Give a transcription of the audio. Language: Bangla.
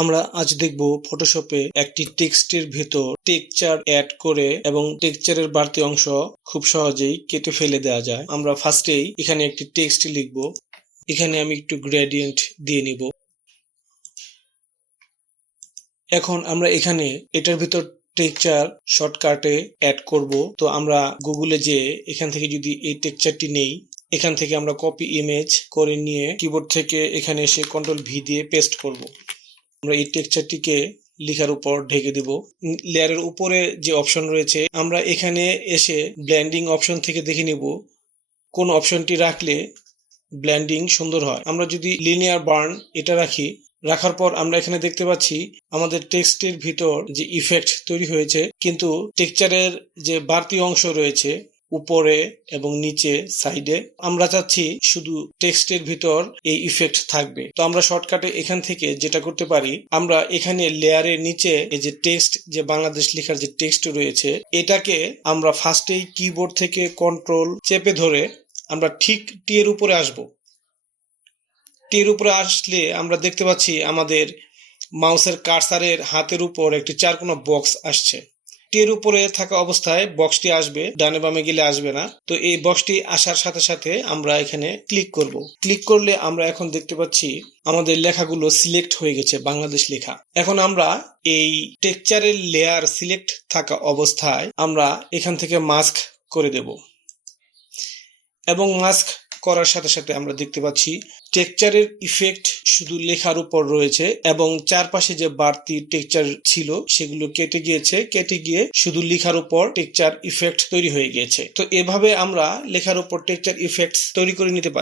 আমরা আজ দেখব ফটোশপে একটি টেক্সটের ভেতর টেক্সচার অ্যাড করে এবং টেক্সচারের বাড়তি অংশ খুব সহজেই কেটে ফেলে দেওয়া যায়। আমরা ফার্স্টেই এখানে একটি টেক্সট লিখব। এখানে আমি একটু গ্রেডিয়েন্ট দিয়ে নিব। এখন আমরা এখানে এটার ভিতর টেক্সচার শর্টকাটে অ্যাড করব। তো আমরা গুগলে যে এখান থেকে যদি এই টেক্সচারটি নেই, এখান থেকে আমরা কপি ইমেজ করে নিয়ে কিবোর্ড থেকে এখানে এসে Ctrl+V দিয়ে পেস্ট করব। আমরা এই টেক্সচারটিকে লেখার উপর ঢেকে দিব। লেয়ারের উপরে যে অপশন রয়েছে, আমরা এখানে এসে ব্লেন্ডিং অপশন থেকে দেখে নিব কোন অপশনটি রাখলে ব্লেন্ডিং সুন্দর হয়। আমরা যদি লিনিয়ার বার্ন এটা রাখার পর আমরা এখানে দেখতে পাচ্ছি আমাদের টেক্সটের ভিতর যে ইফেক্ট তৈরি হয়েছে, কিন্তু টেক্সচারের যে বাড়তি অংশ রয়েছে উপরে এবং নিচে সাইডে, আমরা চাচ্ছি শুধু টেক্সটের ভিতর এই ইফেক্ট থাকবে। তো আমরা শর্টকাটে এখান থেকে যেটা করতে পারি, আমরা এখানে লেয়ারের নিচে এই যে টেক্সট, যে বাংলাদেশ লেখার যে টেক্সট রয়েছে, এটাকে আমরা ফার্স্টেই কিবোর্ড থেকে কন্ট্রোল চেপে ধরে আমরা ঠিক টি এর উপরে আসব। টি এর উপরে আসলে আমরা দেখতে পাচ্ছি আমাদের মাউসের কার্সারের হাতের উপর একটি চারকোনা বক্স আসছে। টি এর উপরে থাকা অবস্থায় বক্সটি আসবে, ডানে বামে গেলে আসবে না। তো এই বক্সটি আসার সাথে সাথে আমরা এখানে ক্লিক করব। ক্লিক করলে আমরা এখন দেখতে পাচ্ছি আমাদের লেখাগুলো সিলেক্ট হয়ে গেছে, বাংলাদেশ লেখা। এখন আমরা এই টেক্সচারের লেয়ার সিলেক্ট থাকা অবস্থায় আমরা এখান থেকে মাস্ক করে দেব এবং মাস্ক করার সাথে সাথে আমরা দেখতে পাচ্ছি টেক্সচারের ইফেক্ট শুধু লেখার উপর রয়েছে এবং চারপাশে যে বাড়তি টেক্সচার ছিল সেগুলো কেটে গিয়ে শুধু লেখার উপর টেক্সচার ইফেক্ট তৈরি হয়ে গিয়েছে। তো এভাবে আমরা লেখার উপর টেক্সচার ইফেক্টস তৈরি করে নিতে পারি।